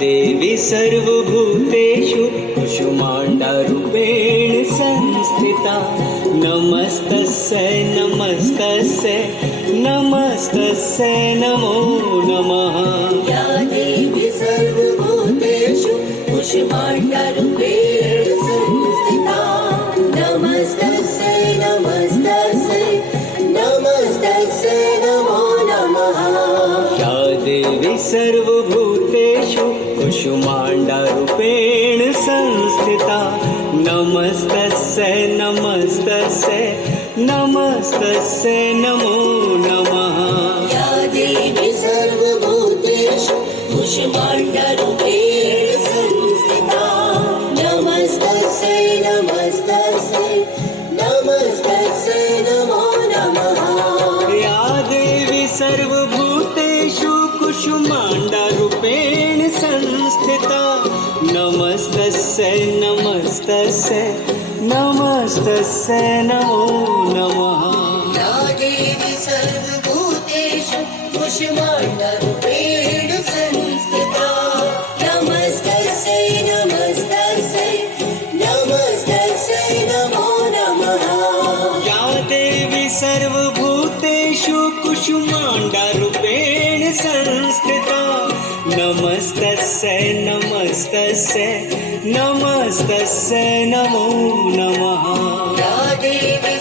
देवी सर्वभूतेषु कुसुमाण्डरूपेण संस्थिता नमस्तस्यै नमस्तस्यै नमस्तस्यै नमो नमः। या देवी सर्वभूतेषु कुसुमाण्डरूपेण संस्थिता नमस्तस्यै नमस्तस्यै नमस्तस्यै नमो नमः। या देवी सर्वभूतेषु कुसुमाण्डरूपेण संस्थिता नमस्तस्यै नमस्तस्यै नमस्तस्यै नमो नमः। या देवी सर्वभूतेषु कुसुमाण्डरूपेण संस्थिता नमस्तस्यै नमस्तस्यै नमस्तस्यै नमो नमः। या देवी सर्वभूतेषु कुसुमाण्डरूपेण संस्थिता नमस्तस्यै नमस्तस्यै नमस्तस्यै नमो नमः। या देवी सर्वभूतेषु कुसुमाण्डरूपेण संस्थिता नमस्तस्यै नमस्तस्यै नमस्तस्यै नमो नमः। या देवी सर्वभूतेषु कुसुमाण्डरूपेण संस्थिता नमस्तस्यै नमस्तस्यै नमस्तस्यै नमो नमः। या देवी